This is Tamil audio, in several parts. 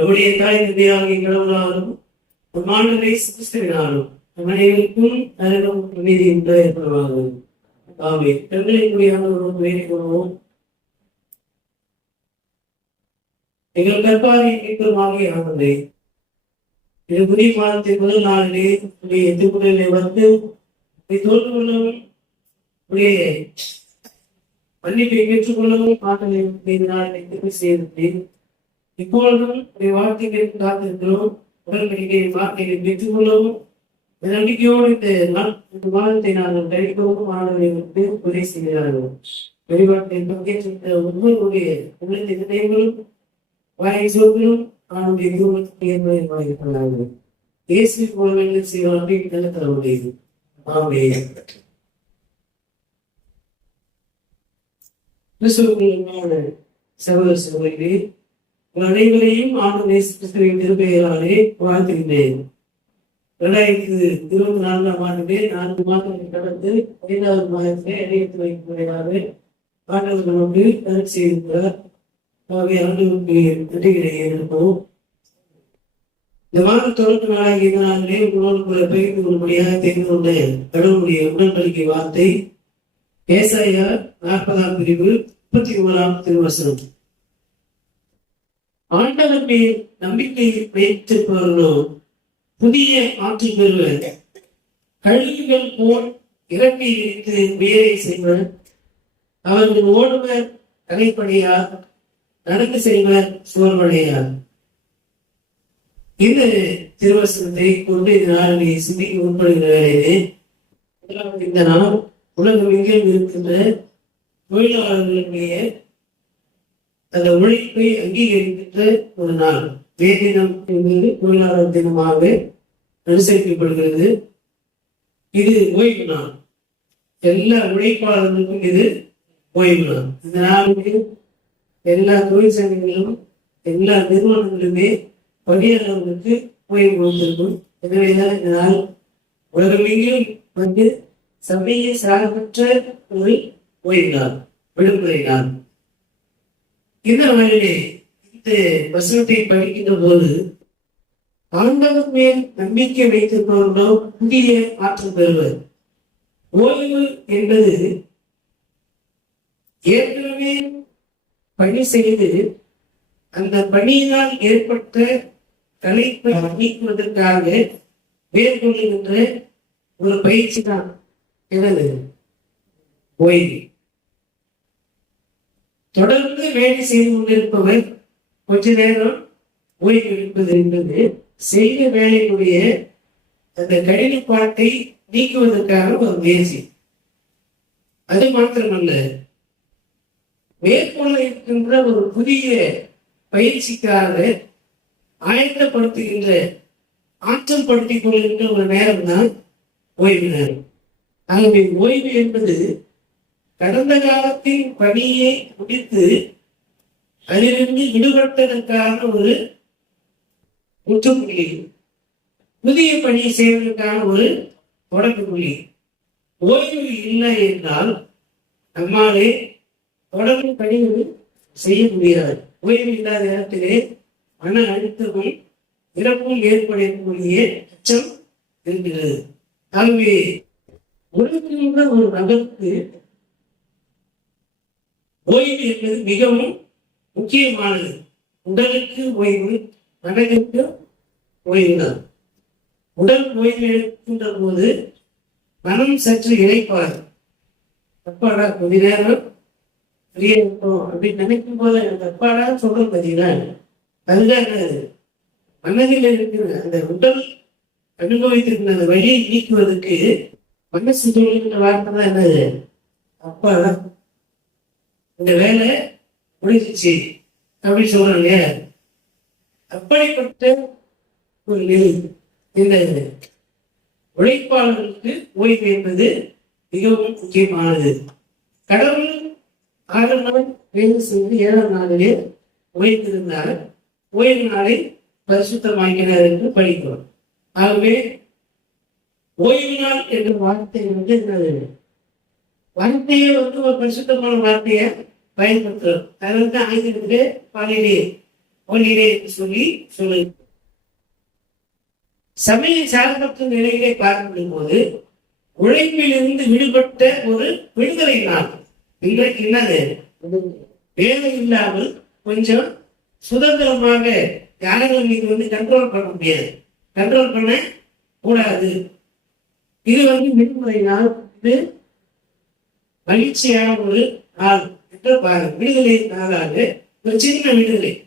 நம்முடைய தாய் தந்தையாகிய கடவுளாலும் மாணவரை சிருஷ்டினாலும் அனைவருக்கும் நரகம் நீதி உண்டாயிருப்பதாக ஆமே தங்களை முடியாதவரும் வேண்டிக் கொள்வோம். எங்கள் கற்பாரி மீட்புமாகி ஆனந்தே இது புதிய மாதத்தின் முதல் நாளிலே உடைய திருக்குறளை வந்து தோல்வி கொள்ளவும் உடைய மன்னிப்பை ஏற்றுக்கொள்ளவும் ஆண்டனை மீது நாளினை செய்திருந்தேன் இப்பொழுதும் உடைய வார்த்தைகளுக்கு காத்திருக்கிறோம் உடன்படிக்கை வார்த்தைகளை பெற்றுக் கொள்ளவும் நம்பிக்கையோடு இந்த நாள் இந்த மாதத்தை நாங்கள் கழிக்கவும் மாணவர்களுக்கு உதவி செய்கிறார்கள் வெளிப்பாட்டை பங்கேற்ற ஒவ்வொருடைய உள்ளத்தை நினைவுகளும் வாயை சொல்களும் அவனுடைய குருமத்துக்கு என்பதை வாய்ப்பார்கள் இயேசு போல செய்வார்கள் நல்ல தரவுடையது ஆமே சகோதர சகோதரி அனைவரையும் ஆண்டு கிறிஸ்துவின் திருப்பெயராலே வாழ்த்துகிறேன் இரண்டாயிரத்தி இருபத்தி நான்காம் ஆண்டு நான்கு மாதங்கள் கடந்து ஐந்தாவது மாதத்திலே இணையத்து வைக்கக்கூடியதாக ஆண்டவர்களோடு கருத்து செய்திருக்கிறார். ஆகவே ஆண்டவருக்கு நன்றிகளை இருப்போம் இந்த மாதம் தொடக்க நாளாகிய இந்த நாளிலே உங்களோடு கூட பகிர்ந்து கொள்ளும்படியாக தெரிந்து கொண்ட கடவுளுடைய உடன்படிக்கை வார்த்தை ஏசாயா நாற்பதாம் பிரிவு முப்பத்தி ஓராம் திருவசனம். ஆண்டவர் மேல் நம்பிக்கை வைத்திருப்பவர்களோ புதிய ஆற்றல் பெறுவர் கழுகுகள் போல் இறக்கை இருந்து உயரை செய்வர் அவர்கள் ஓடுவர் கலைப்படையார் நடந்து செய்வர் சோர்வடையார் இந்த திருவசனத்தை கொண்டு இதனால் நீ சிந்திக்க உட்படுகிற இந்த நாள் உலகம் எங்கேயும் இருக்கின்ற தொழிலாளர்களுடைய அந்த உழைப்பை அங்கீகரிக்கின்ற ஒரு நாள் மே தினம் என்பது தொழிலாளர் தினமாக அனுசரிக்கப்படுகிறது. இது ஓய்வு நாள். எல்லா உழைப்பாளர்களுக்கும் இது ஓய்வு நாள். இந்த நாளுக்கு எல்லா தொழிற்சங்கங்களும் எல்லா நிறுவனங்களுமே பணியாளர்களுக்கு ஓய்வு கொடுத்திருக்கும். எனவேதான் இந்த நாள் உலகமெங்கிலும் வந்து சபையை சார்பற்ற ஒரு ஓய்வு நாள் விடுமுறை நாள். இந்த இந்த வசனத்தை படிக்கின்ற போது ஆண்டவர் மேல் நம்பிக்கை வைத்திருப்பவர்களோ புதிய ஆற்றல் பெறுவர். ஓய்வு என்பது ஏற்கனவே பணி செய்து அந்த பணியினால் ஏற்பட்ட கலைப்பை நீக்குவதற்காக மேற்கொள்ளுகின்ற ஒரு பயிற்சி தான் எனது ஓய்வு. தொடர்ந்து வேலை செய்து கொண்டிருப்பவர் கொஞ்ச நேரம் ஓய்வு எடுப்பது என்பது செய்த வேலையினுடைய அந்த கடினப்பாட்டை நீக்குவதற்காக ஒரு முயற்சி. அது மாத்திரமல்ல மேற்கொள்ள இருக்கின்ற ஒரு புதிய பயிற்சிக்காக ஆயத்தப்படுத்துகின்ற ஆற்றல் படுத்திக் கொள்கின்ற ஒரு நேரம் தான் ஓய்வு நேரம். ஆகவே ஓய்வு என்பது கடந்த காலத்தின் பணியை முடித்து அதிலிருந்து விடுபட்டதற்கான ஒரு முற்றுப்புள்ளி. புதிய பணியை செய்வதற்கான ஒரு தொடக்கப்புள்ளி. ஓய்வு இல்லை என்றால் நம்மாலே தொடர்ந்து பணிகள் செய்ய முடியாது. ஓய்வு இல்லாத நேரத்திலே மன அழுத்தமும் இறப்பும் ஏற்படக்கூடிய அச்சம் இருக்கிறது ஆகவே உழைக்கின்ற ஒரு நபருக்கு ஓய்வு என்பது மிகவும் முக்கியமானது. உடலுக்கு ஓய்வு மனதிற்கு ஓய்வு. தான் உடல் ஓய்வு எடுக்கின்ற போது மனம் சற்று இணைப்பாது அப்பாடா கொஞ்ச நேரம் ஃப்ரீயா இருக்கும் அப்படின்னு நினைக்கும் போது எனக்கு அப்பாடா சொல்றது பார்த்தீங்கன்னா அதுதான் என்னது மனதில் இருக்கிற அந்த உடல் அனுபவித்திருக்கிற அந்த வழியை நீக்குவதற்கு மனசு சொல்லுகின்ற வார்த்தை தான் என்னது? அப்பாடா இந்த வேலை முடிஞ்சிச்சு அப்படின்னு சொல்றோம் இல்லையா அப்படிப்பட்ட ஒரு நிலை இந்த உழைப்பாளர்களுக்கு ஓய்வு என்பது மிகவும் முக்கியமானது. கடவுள் ஆறு நாள் வேலை செய்து ஏழாம் நாளிலே ஓய்ந்திருந்தார் ஓய்வு நாளை பரிசுத்தமாக்கினார் என்று படிக்கிறோம். ஆகவே ஓய்வு நாள் என்ற வார்த்தை வந்து என்னது? வார்த்தையை வந்து ஒரு பரிசுத்தமான வார்த்தையை? பயன்படுத்தும் அதை தான் ஆய்ந்து பாலிலே கொள்கிறே சொல்லி சொல்லு சமய சார்பற்ற நிலையிலே பார்க்கப்படும் போது உழைப்பிலிருந்து விடுபட்ட ஒரு விடுதலை நாள். இன்றைக்கு என்னது? வேலை இல்லாமல் கொஞ்சம் சுதந்திரமாக யாரும் நீங்க வந்து கண்ட்ரோல் பண்ண முடியாது. கண்ட்ரோல் பண்ண கூடாது. இது வந்து விடுமுறை நாள். இது மகிழ்ச்சியான ஒரு நாள். விடுதலை நாளாது ஒரு சின்ன விடுதலை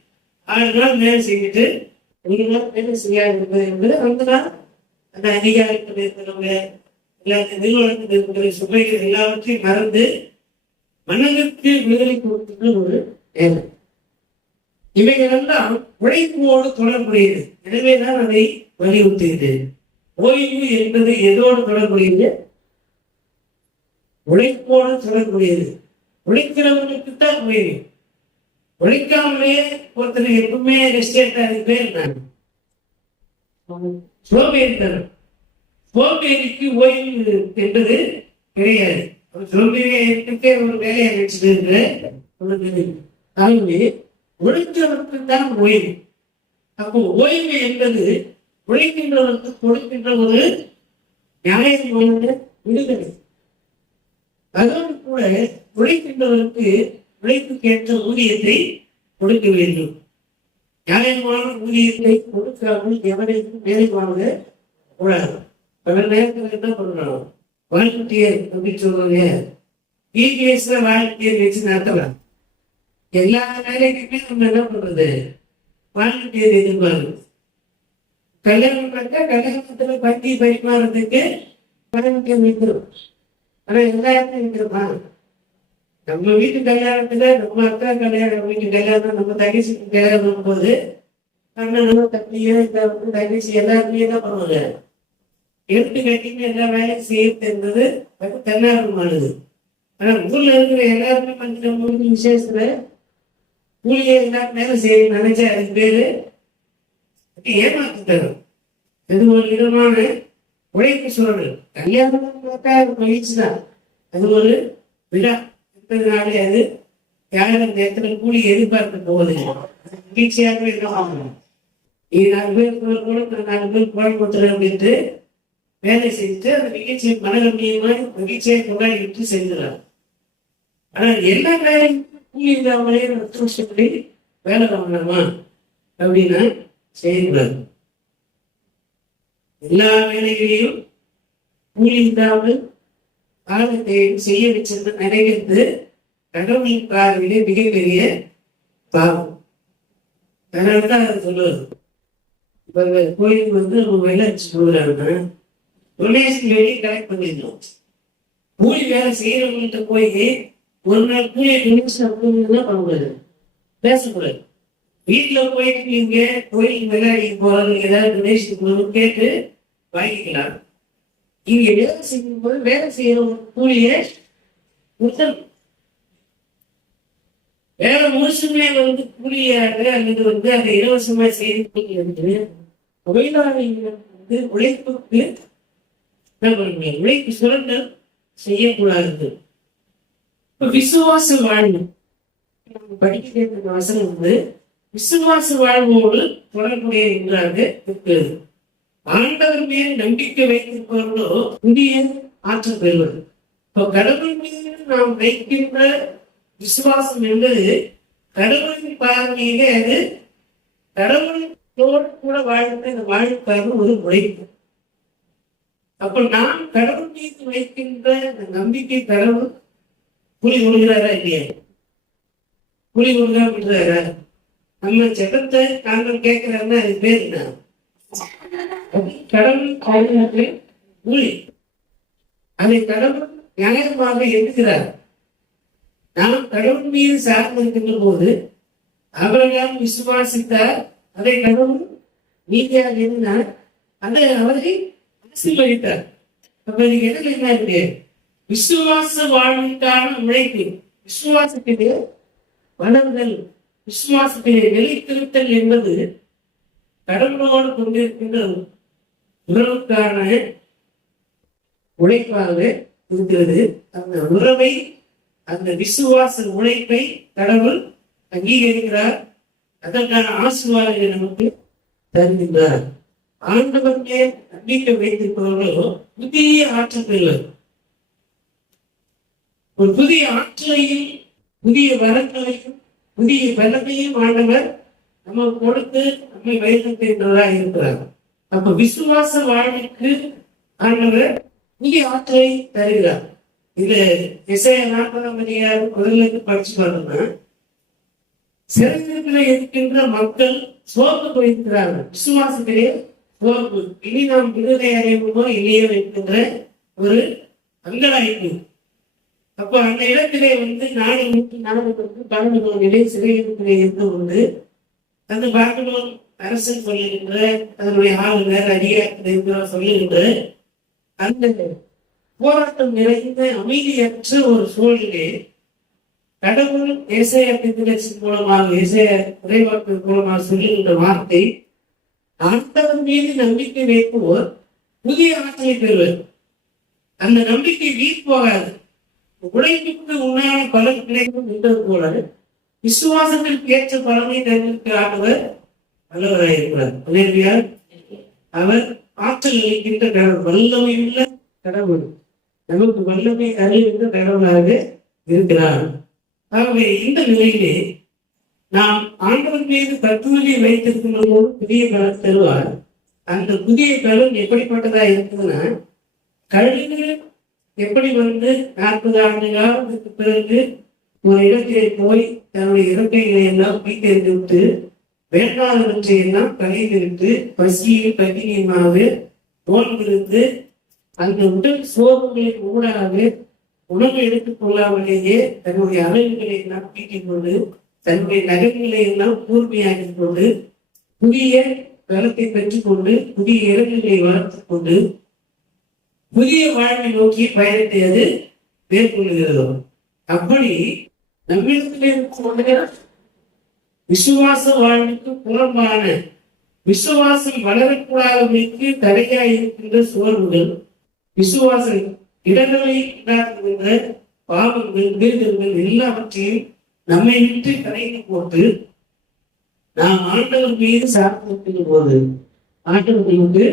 ஆறு நாள் வேலை செஞ்சுட்டு நீங்க வேலை செய்யாது இருப்பது என்பது அந்த நாள் அந்த அதிகாரத்தில் இருக்கிறவங்க எல்லா நிறுவனத்தில் இருக்கிற சுமைகள் எல்லாவற்றையும் மறந்து மனதிற்கு விடுதலை கொடுக்கின்ற ஒரு வேலை. இவைகளெல்லாம் உழைப்போடு தொடர்புடையது. எனவேதான் அதை வலியுறுத்துகிறேன் ஓய்வு என்பது எதோடு தொடர்புடையது? உழைப்போடு தொடர்புடையது. ஒழிக்கிறவனுக்கு தான் ஓய்வு ஒழிக்காமலே ஒருத்தர் எப்பவுமே ரெஸ்டேட் அது பேர் நான் சோம்பேறிக்கு ஓய்வு என்பது கிடையாது. ஒரு சோம்பேறிக்கு ஒரு வேலையை நினைச்சிட்டு ஆகவே உழைக்கிறவனுக்கு தான் ஓய்வு. அப்போ ஓய்வு என்பது உழைக்கின்றவனுக்கு கொடுக்கின்ற ஒரு நியாயமான விடுதலை. அதுவும் கூட உழைக்கின்றவருக்கு உழைப்புக்கேற்ற ஊதியத்தை கொடுக்க வேண்டும் நியாயமான ஊதியத்தை கொடுக்காமல் எவரையும் வேலை வாங்க கூடாது. பல நேரத்தில் என்ன பண்ணணும்? வாலண்டியர் அப்படின்னு சொல்றாங்க பிபிஎஸ்ல வாலண்டியர் வச்சு நடத்தலாம். எல்லா வேலைக்குமே நம்ம என்ன பண்றது? வாலண்டியர் எதிர்பார்க்கணும். கல்யாணம் பண்ணா கல்யாணத்துல பங்கி பரிமாறதுக்கு வாலண்டியர் வைக்கிறோம் ஆனா எல்லா இடத்துலையும் நம்ம வீட்டு கல்யாணத்துல நம்ம அக்கா கல்யாணம் வீட்டு கல்யாணம் நம்ம தங்கச்சி கல்யாணம் போது அண்ணனும் தம்பியோ இந்த வந்து தங்கச்சி எல்லாருமே என்ன பண்ணுவாங்க? எடுத்து கட்டின்னு எல்லா வேலையும் செய்யறது இருந்தது அது தன்னார்வமானது. ஆனா ஊர்ல இருக்கிற எல்லாருமே பண்ற மூணு விசேஷத்துல கூலியை எல்லாரும் வேலை செய்ய நினைச்சா அது பேரு ஏமாத்து தரும் இது ஒரு விதமான உழைப்பு சூழல். கல்யாணம் பார்த்தா மகிழ்ச்சி தான். அது ஒரு விழா. இருக்கிறதுனாலே அது யாரும் நேரத்தில் கூலி எதிர்பார்க்க போகுது மகிழ்ச்சியாகவே இருக்கும். இது நாலு பேர் கூட நாலு பேர் குரல் கொடுத்துருவோம் என்று வேலை செஞ்சுட்டு அந்த மகிழ்ச்சியை மனகம்மியமாக மகிழ்ச்சியை கொண்டாடிட்டு செஞ்சுறாங்க ஆனா எல்லா வேலையும் கூலி இல்லாமலே வருஷப்படி வேலை வாங்கலாமா அப்படின்னா செய்யக்கூடாது. எல்லா வேலைகளையும் கூலி இல்லாமல் காலத்தை செய்ய வச்சிருந்த நிறைவேற்று கடவுளின் பார்வையிலே மிகப்பெரிய பாவம். அதனால தான் அது சொல்லுவது. இப்போ கோயிலுக்கு வந்து மொபைல வெள்ளை அடிச்சு போகிறாங்கன்னா டொனேஷன் வேண்டி கலெக்ட் பண்ணிடணும் கூலி வேலை செய்யறவங்கள்ட்ட போய் ஒரு நாள் கூலி டொனேஷன் அப்படின்னு பண்ணக்கூடாது. பேசக்கூடாது. வீட்டில் போயிட்டு நீங்க கோயிலுக்கு விளையாடி போறது ஏதாவது டொனேஷன் கொடுக்கணும் கேட்டு வாங்கிக்கலாம். இங்க வேலை செய்யும் போது வேலை செய்யறவங்க கூலியை கொடுத்தணும் வேற முழுசுமே வந்து கூலியாக அல்லது வந்து அதை இலவசமா செய்து வந்து தொழிலாளிகள் வந்து உழைப்புக்கு உழைப்பு சுரண்டல் செய்யக்கூடாது. இப்ப விசுவாச வாழ்வு. படிக்க படிக்கிற இந்த வந்து விசுவாச வாழ்வோடு தொடர்புடைய என்றாக இருக்கிறது. ஆண்டவர் மேல் நம்பிக்கை வைத்திருப்பவர்களோ புதிய ஆற்றல் பெறுவது இப்போ கடவுள் மீது நாம் வைக்கின்ற விசுவாசம் என்பது கடவுளின் பார்வையிலே அது கடவுளோடு கூட வாழ்ந்த இந்த வாழ்வுக்காக ஒரு உழைப்பு அப்ப நாம் கடவுள் மீது வைக்கின்ற இந்த நம்பிக்கை கடவுள் புலி கொடுக்கிறாரா இல்லையா? புலி கொடுக்காம பண்றாரா நம்ம ஜெபத்தை நாங்கள் கேட்கிறாருன்னா அது பேர் என்ன? கடவுள் காவலுக்கு அதை கடவுள் நியாயமாக எடுக்கிறார் நாம் கடவுள் மீது சார்ந்திருக்கின்ற போது அவர்கள் விசுவாசித்தார் அதை கடவுள் நீதியாக இருந்தார் அதை அவரை ஆசீர்வதித்தார் அப்ப இதுக்கு எதில் என்ன இருக்கு? விசுவாச வாழ்வுக்கான உழைப்பு. விசுவாசத்திலே வளர்தல் விசுவாசத்திலே நிலைத்திருத்தல் என்பது கடவுளோடு கொண்டிருக்கின்ற உறவுக்கான உழைப்பாக இருக்கிறது. அந்த உறவை அந்த விசுவாச உழைப்பை கடவுள் அங்கீகரிக்கிறார். அதற்கான ஆசீர்வாதங்களை நமக்கு தருகின்றார். ஆண்டவர்களே நம்பிக்கை வைத்திருப்பவர்களோ புதிய ஆற்றல் பெறுவர் ஒரு புதிய ஆற்றலையும் புதிய வரங்களையும் புதிய பலத்தையும் ஆண்டவர் நம்ம கொடுத்து நம்மை வைத்திருக்கின்றதா இருக்கிறார். அப்ப விசுவாச வாழ்வுக்கு ஆண்டவர் புதிய ஆற்றலை தருகிறார். இது இசைய நாற்பதாம் முதலுக்கு படிச்சு வரணும்னா சிறந்திருப்பில் இருக்கின்ற மக்கள் சோர்ந்து போயிருக்கிறார்கள். விசுவாசத்திலே சோர்வு. இனி நாம் விடுதலை அறிவோமோ இல்லையோ என்கின்ற ஒரு அங்கலாய்ப்பு. அப்போ அந்த இடத்திலே வந்து நாடு நூற்றி நாடுகளுக்கு பாபிலோனிலே சிறையிருப்பிலே இருந்து கொண்டு அந்த பாபிலோன் அரசன் சொல்லுகின்ற அதனுடைய ஆளுநர் அதிகாரத்தில் சொல்லுகின்ற அந்த போராட்டம் நிறைந்த அமைதியற்ற ஒரு சூழலிலே கடவுள் இசைய மூலமாக இசைய உரைவாக்கு மூலமாக சொல்லுகின்ற வார்த்தை ஆண்டவர் மீது நம்பிக்கை வைப்போர் புதிய ஆற்றலை பெறுவர். அந்த நம்பிக்கை வீண் போகாது. உழைப்புக்கு உண்மையான பலன் கிடைக்கும் என்பது போல விசுவாசத்திற்கு ஏற்ற பலனை தங்களுக்கு ஆண்டவர் வல்லவராயிருக்கிறார் அவர் ஆற்றல் அளிக்கின்ற கடவுள். வல்லமையுள்ள கடவுள். நமக்கு வல்லமை அறிவித்த கடவுளாக இருக்கிறார். ஆகவே இந்த நிலையிலே நாம் ஆண்டவர் மீது தத்துவத்தை வைத்திருக்கும் போது புதிய பலன் தருவார். அந்த புதிய பலன் எப்படிப்பட்டதா இருக்குதுன்னா கழுகு எப்படி வந்து நாற்பது ஆண்டு காலத்துக்கு பிறகு ஒரு இடத்திலே போய் தன்னுடைய இறக்கைகளை எல்லாம் மீட்டெறிந்து விட்டு வேண்டாதவற்றை எல்லாம் கலைந்து விட்டு பசியில் பட்டினியுமாக நோன்பிருந்து அந்த உடல் சோகங்களின் ஊடாக உணவு எடுத்துக் கொள்ளாமலேயே தன்னுடைய அறைகளை எல்லாம் பீட்டிக் கொண்டு தன்னுடைய நகைகளை எல்லாம் கூர்மையாக்கிக் கொண்டு புதிய பலத்தை பெற்றுக் கொண்டு புதிய இடங்களை வளர்த்துக் கொண்டு புதிய வாழ்வை நோக்கி பயணத்தை அது மேற்கொள்கிறது அப்படி நம்மிடத்திலே இருக்கக்கூடிய விசுவாச வாழ்வுக்கு புறம்பான விசுவாசம் வளரக்கூடாதவர்களுக்கு தடையாக இருக்கின்ற சோர்வுகள் விசுவாச இடங்களை உண்டாக்குகின்ற பாவங்கள் மீறுதல்கள் எல்லாவற்றையும் நம்மை விட்டு கரைந்து போட்டு நாம் ஆண்டவர் மீது சார்ந்திருக்கின்ற போது ஆண்டவர்களுக்கு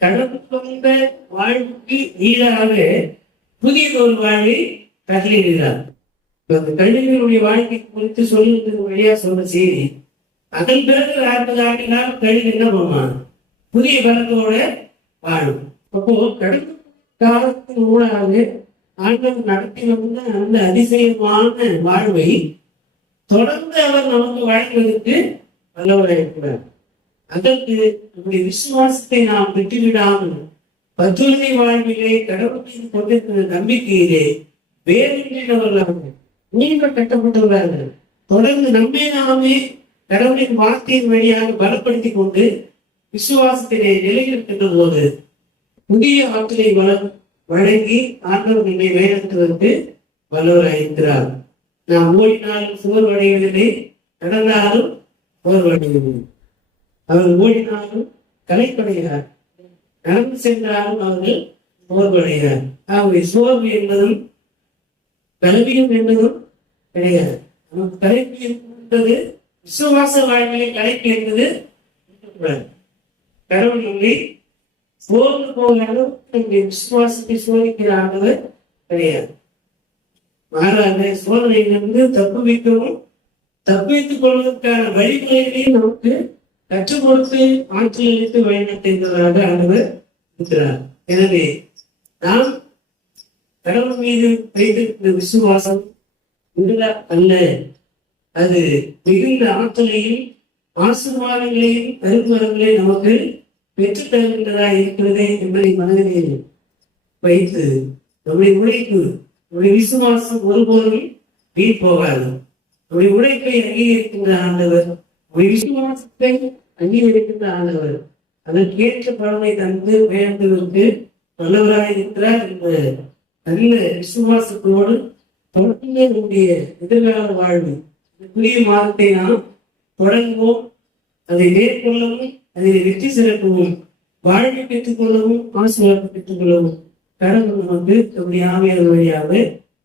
கடந்து கொண்ட வாழ்வுக்கு ஈடாக புதிய ஒரு வாழ்வை தள்ளிடுகிறார் அந்த கழிவுகளுடைய வாழ்க்கை குறித்து சொல்லுவதற்கு வழியா சொன்ன செய்தி. அதன் பிறகு நாற்பது ஆண்டு நாள் கழிவு என்ன பண்ணுவான் புதிய பலத்தோட வாழும். அப்போ கடந்த காலத்தின் ஊடாக ஆண்டவர் நடத்தி வந்த அந்த அதிசயமான வாழ்வை தொடர்ந்து அவர் நமக்கு வழங்குவதற்கு வல்லவராயிருக்கிறார் அதற்கு நம்முடைய விசுவாசத்தை நாம் விட்டுவிடாமல் பத்துவதை வாழ்விலே கடவுள் கொண்டிருக்கிற நம்பிக்கையிலே வேறின்றவர்களாக நீங்கள் கட்டப்பட்டுள்ளார்கள். தொடர்ந்து நம்மை நாமே கடவுளின் வார்த்தையின் வழியாக பலப்படுத்திக் கொண்டு விசுவாசத்திலே நிலையிருக்கின்ற போது புதிய ஆற்றலை வள- வழங்கி ஆண்டவர் நம்மை வழிநடத்துவதற்கு வல்லவராயிருக்கிறார். நாம் ஓடினாலும் சோர்வடைவதில்லை நடந்தாலும் சோர்வடைவதில்லை அவர் ஓடினாலும் கலைப்படைகிறார் நடந்து சென்றாலும் அவர்கள் சோர்வடைகிறார் ஆகவே சோர்வு என்பதும் கல்வியும் என்பதும் கிடையாது. நமக்கு கலைப்பு என்பது விசுவாச வாழ்விலே கலைப்பு என்பது கடவுள் நம்மை போர்ந்து போனாலும் அளவுக்கு விசுவாசத்தை சோதிக்கிற ஆண்டவர் கிடையாது. மாறாக சோதனையிலிருந்து தப்புவிக்கவும் தப்பித்துக் கொள்வதற்கான வழிமுறைகளையும் நமக்கு கற்றுக் கொடுத்து ஆற்றல் அளித்து வழிநடத்துகிறதாக ஆண்டவர் இருக்கிறார் எனவே நாம் கடவுள் மீது வைத்திருக்கிற விசுவாசம் இல்ல அல்ல. அது மிகுந்த ஆற்றலையும் ஆசீர்வாதங்களையும் கருத்துவரங்களை நமக்கு பெற்று தருகின்றதா இருக்கிறதே என்பதை மனதிலே வைத்து நம்முடைய உழைப்பு நம்முடைய விசுவாசம் ஒருபோதும் வீண் போகாது. நம்முடைய உழைப்பை அங்கீகரிக்கின்ற ஆண்டவர் நம்முடைய விசுவாசத்தை அங்கீகரிக்கின்ற ஆண்டவர் அதற்கேற்ற பலனை தந்து வேண்டுவதற்கு நல்லவராக இருக்கிறார் என்ற நல்ல விசுவாசத்தோடு தொடர்ந்து நம்முடைய எதிர்கால வாழ்வு புதிய மாதத்தை நாம் தொடங்குவோம். அதை மேற்கொள்ளவும் அதை வெற்றி சிறக்கவும் வாழ்வை பெற்றுக் கொள்ளவும் ஆசீர்வாதம் பெற்றுக் கொள்ளவும் கடவுள் வந்து தம்முடைய ஆவியார் வழியாக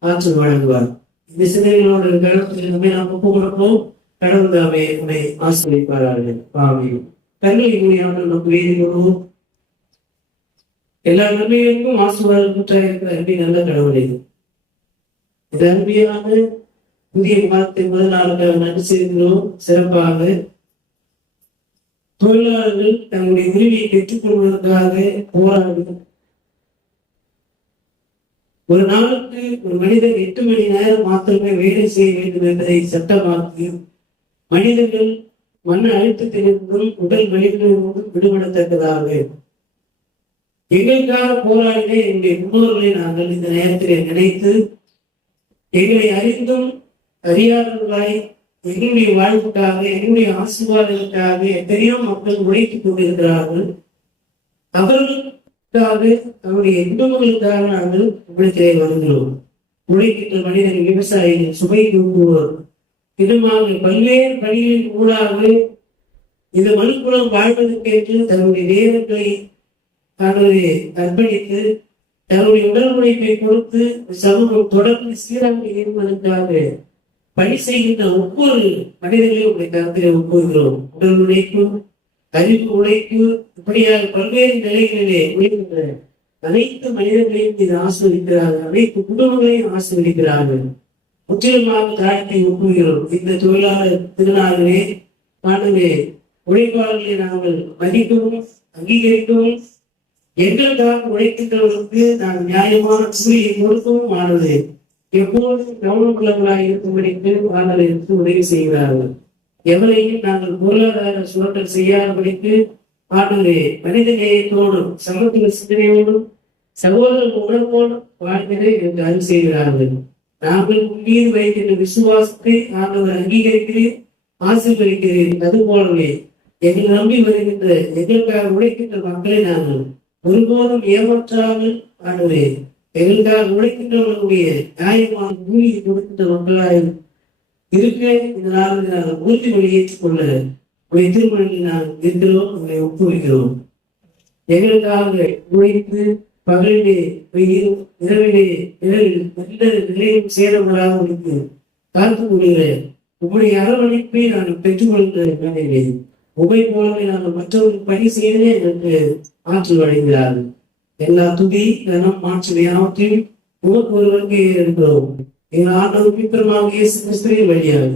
ஆற்றல் வழங்குவார். இந்த சிந்தனைகளோட கருத்தில் நம்மை நாம் ஒப்பு கொடுப்போம். கடவுள் தாமே உன்னை ஆசிரியப்பார்கள் ஆமையும் கண்களை மூலியாமல் நமக்கு வேதி கொள்வோம். எல்லா நன்மைகளுக்கும் ஆசீர்வாதம் பெற்றாக இருக்கிற அன்பி நல்ல கடவுளே. இது அன்பியான புதிய மாதத்தை முதல் நாளுக்காக நன்றி செய்கிறோம் சிறப்பாக தொழிலாளர்கள் தங்களுடைய உரிமையை பெற்றுக் கொள்வதற்காக போராடி ஒரு நாளுக்கு ஒரு மனிதன் எட்டு மணி நேரம் மாத்திரமே வேலை செய்ய வேண்டும் என்பதை சட்டமாக்கியும் மனிதர்கள் மன அழுத்தத்திலிருந்தும் உடல் வலிகளிலிருந்தும் விடுபடத்தக்கதாக. எங்களுக்காக போராடின எங்களுடைய முன்னோர்களை நாங்கள் இந்த நேரத்தில் நினைத்து எங்களை அறிந்தும் அறியாதவர்களாய் எங்களுடைய வாழ்வுக்காக எங்களுடைய ஆசீர்வாதங்களுக்காக எத்தனையோ மக்கள் உழைத்துக் கொண்டிருக்கிறார்கள். அவர்களுக்காக அவருடைய இன்பங்களுக்காக நாங்கள் உழைத்திலே வருகிறோம். உழைக்கின்ற மனிதன் விவசாயிகள் சுவை தூக்குவோர் இதுமாக பல்வேறு பணிகளின் ஊடாக இந்த மனுக்குளம் வாழ்வதற்கேற்று தன்னுடைய நேரத்தை தன்னுடைய அர்ப்பணித்து தன்னுடைய உடல் உழைப்பை கொடுத்து சமூகம் தொடர்ந்து சீராக இருப்பதற்காக பணி செய்கின்ற ஒவ்வொரு மனிதர்களையும் உடைய கருத்திலே ஒப்புகிறோம் உடல் உழைப்பு அறிவு உழைப்பு இப்படியாக பல்வேறு நிலைகளிலே உழைக்கின்ற அனைத்து மனிதர்களையும் இது ஆஸ்வதிக்கிறார்கள் அனைத்து குடும்பங்களையும் ஆஸ்வதிக்கிறார்கள் முற்றிலுமாக தாழ்த்தை ஒப்புகிறோம் இந்த தொழிலாளர் திருநாளிலே ஆண்டவே உழைப்பாளர்களை நாங்கள் மதிக்கவும் அங்கீகரிக்கவும் எங்களுக்காக உழைக்கின்றவர்களுக்கு நாங்கள் நியாயமான கூலியை கொடுக்கவும் ஆனது. எப்போதும் கவனமுள்ளவர்களாக இருக்கும்படிக்கு ஆண்டவருக்கு உதவி செய்கிறார்கள் எவரையும் நாங்கள் பொருளாதார சுரண்டல் செய்யாதபடிக்கு ஆண்டவரே மனித நேயத்தோடும் சமத்துவ சிந்தனையோடும் சகோதர உணர்வோடும் வாழ்வதை என்று அருள் செய்கிறார்கள். நாங்கள் மீது வைக்கின்ற விசுவாசத்தை ஆண்டவர் அங்கீகரிக்கிறேன் ஆசீர்வதிக்கிறேன் அது போலவே எங்களை நம்பி வருகின்ற எங்களுக்காக உழைக்கின்ற மக்களை நாங்கள் ஒருபோதும் ஏமாற்றாமல் ஆண்டவரே எங்களுக்காக உழைக்கின்றவர்களுடைய நியாயமான பூமியை கொடுக்கின்றவர்களாக மக்களாய் இருக்க இந்த நாளில் நாங்கள் உறுதிமொழி ஏற்றுக்கொள்ள உடைய திருமணத்தில் நாங்கள் இருக்கிறோம் உங்களை ஒப்புவிக்கிறோம் எங்களுக்காக உழைத்து பகலிலே வெயில் இரவிலே நிழலில் நல்ல நிலையும் சேதவராக உங்களுக்கு காத்து கொள்கிற உங்களுடைய அரவணைப்பை நான் பெற்றுக்கொள்கிற வேலையிலே உபை போலவே நாங்கள் மற்றவர்கள் பணி செய்வதே எங்களுக்கு ஆற்றல் வழங்குகிறார்கள் எல்லா துதி கனம் மாற்று உமக்கு ஒருவருக்கு இருக்கிறோம் எங்கள் ஆண்டவர் பித்தரமாக இயேசு கிறிஸ்துவின் வழியாக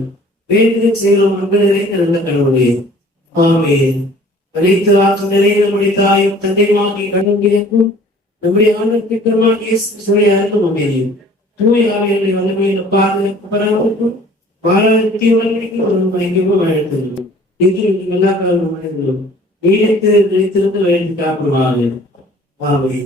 வேண்டுதல் செய்கிறோம் அன்பனரை நல்ல கடவுளே ஆமே அனைத்து ஆற்று நிறைய நம்முடைய தாயும் தந்தையுமாகிய கடவுளுக்கும் நம்முடைய ஆண்டவர் பித்தரமாக இயேசு கிறிஸ்துவை அருளும் அமைதியும் தூய ஆவியர்களை வல்லமையில பாதுகாப்பு பராமரிக்கும் பாராளுமன்ற வல்லமைக்கு ஒரு மயக்கமும் வாழ்த்துகிறோம். இது எல்லா கடவுளும் மனிதர்களும் நீடித்து நினைத்திருந்து வழிந்து காப்புவாங்க ஆமே